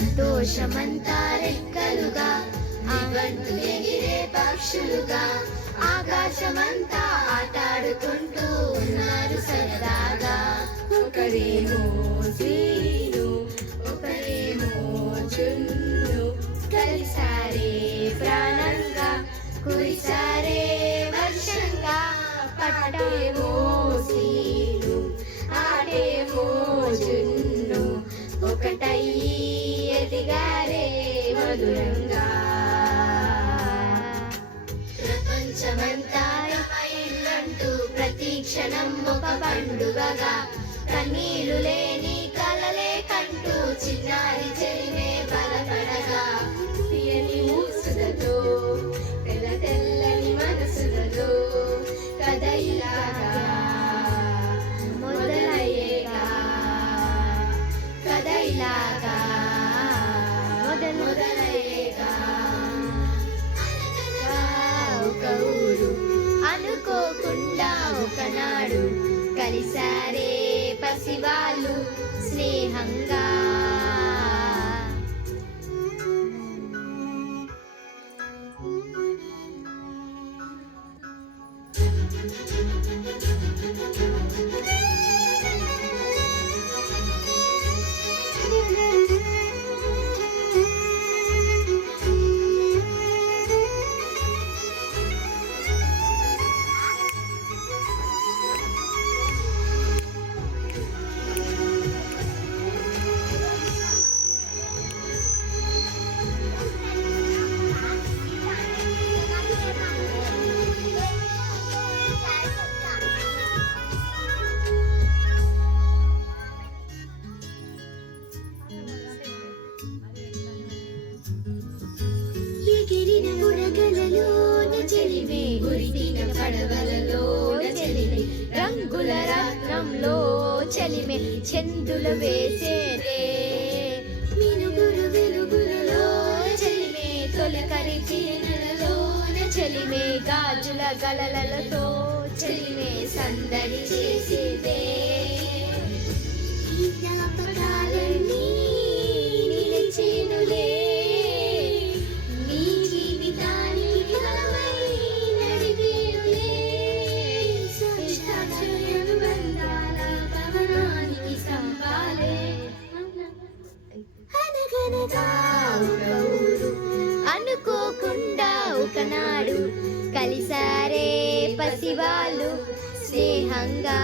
సంతోషమంతా రెక్కలుగా ఇవంటూ ఎగిరే పక్షులుగా ఆకాశమంతా ఆటాడుకుంటూ ఉన్నారు సరదాగా. ఒకరేమో శ్రీను ఒకరేమో చున్ను కలిసారే ప్రాణంగా కురిసారే వర్షంగా. పట్టేమో శ్రీను ఆడేమో చున్ను ఒకటయ్యి ఎదిగారే మధురంగా. ప్రపంచమంతా ఇల్లంటూ ప్రతి క్షణం ఒక పండుగగా కన్నీళ్లు లేని కలలే కంటూ చిన్నారి చెలిమే బలపడగా. తీయని ఊసులతో తెల్ల తెల్లని మనసులతో కథ ఇలాగా మొదలయ్యేగా. కథ ఇలాగా మొదలయ్యేగా. ఒక ఊరు అనుకోకుండా ఒకనాడు కలిసారే పసివాళ్ళు స్నేహంగా. ఎగిరిన బుడగలలోన చెలిమే ఉరికిన పడవలలోన చెలిమే రంగుల రత్నంలో చెలిమే చెందుల వేసేదే మినుగురు వెలుగులలో చెలిమే తొలకరి చీరలలోన చెలిమే గాజుల గలలతో చెలిమే సందడి చేసేదే. జ్ఞాపకాలన్నీ నిలిచేనులే అనుకోకుండా ఒకనాడు కలిసారే పసివాళ్ళు స్నేహంగా.